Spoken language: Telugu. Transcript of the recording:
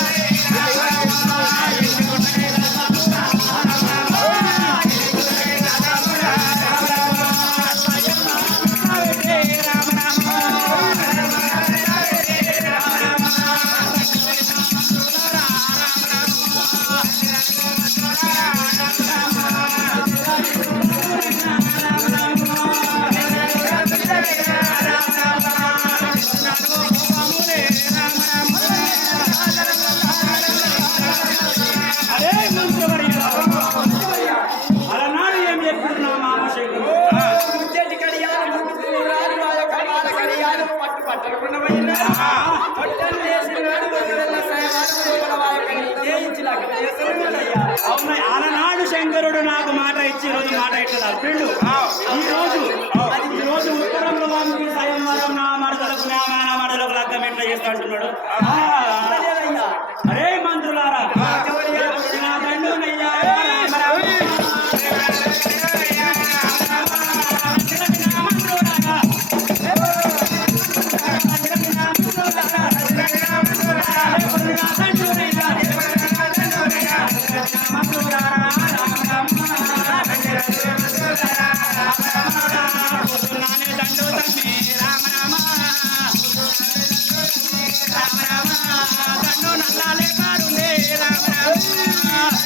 yeah. పట్టకుండా పోయిందా? నాకు అవునా ఆనాడు శంకరుడు నాకు మాట ఇచ్చి రోజు మాట ఇట్లా తప్పిండు ఈ రోజు ఈ రోజు ఉత్తరంలో వానికి స్వయంవరం నా మడతలకు నా మాన మడలకు లగ్గం ఎట్లా చేస్తా అంటున్నాడు ఎప్పుడైతే రామ రామ